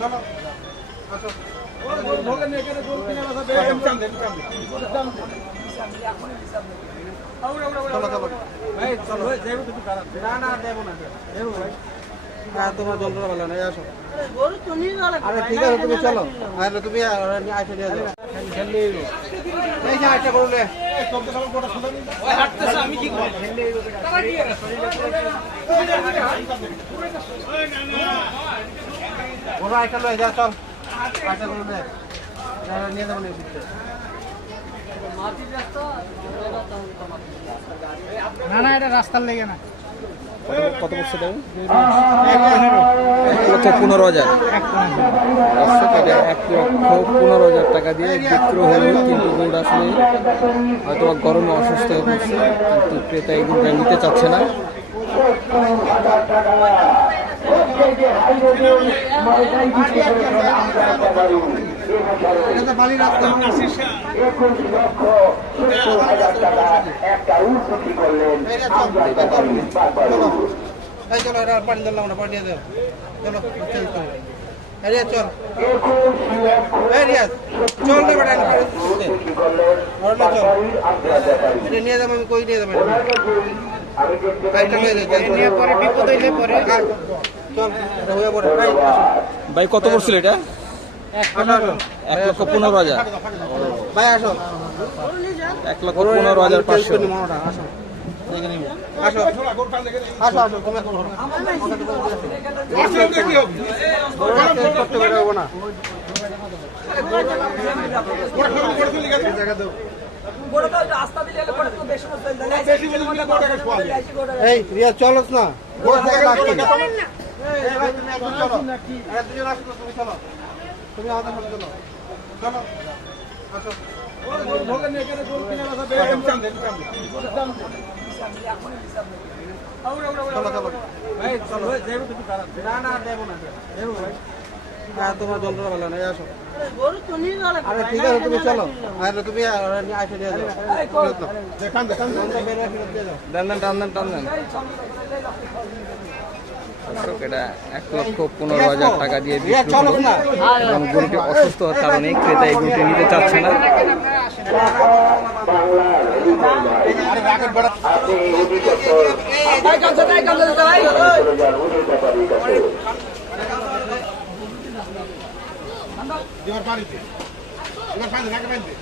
আসো হ্যাঁ তোমার যন্ত্রণা ভালো না আসো ঠিক আছে তুমি চলো আরে তুমি আইসে নিয়ে যাও এই যে আইসা করলে ওরা আইসা লয়ে যা চল। আইসা করলে নিয়ে যাব নিয়ে দিচ্ছে না না এটা রাস্তার লেগে না। কত বছর দেবেন এক লক্ষ পনেরো হাজার। দর্শক, এটা এক লক্ষ পনেরো হাজার টাকা দিয়ে বিক্রি হলো কিন্তু গরুটা আসলে হয়তো গরমে অসুস্থ হয়ে পড়ছে কিন্তু ক্রেতা এই গরুটা নিতে চাচ্ছে না। এটা তো বালি রাস্তা এই রে, চল, চলো এই চলো এটা পানি দিলাম না পানি দিয়ে দাও চলো চেঞ্জ করো চল এই রিয়াজ, চল রে বেটা না চল এটা নিয়ে যাব আমি কই নিয়ে যাব হয়ে। ভাই কত পড়ছিল এটা। এক লক্ষ পনেরো হাজার ভাই আসো এক লক্ষ পনেরো হাজার পাঁচশো না এই রিয়া চলস না। তুমি আমাদের সাথে চলো। চলো। আসো। না না দেবো না দেবো ভাই। হ্যাঁ তোমার যন্ত্রণা ভালো না এই আসো আরে ঠিক আছে তুমি চলো আরে তুমি আইসে নিয়ে যাও দেখান দেখান হয়ে দিয়ে যাও দেন টান দেন টান দেন দর্শক, এটা এক লক্ষ পনেরো হাজার টাকা দিয়ে এবং গরুটি অসুস্থ হওয়ার কারণে ক্রেতা এই গরুটি নিতে চাচ্ছে না আরে এবার পানিতে। এবার পানিতে নাকে পানিতে।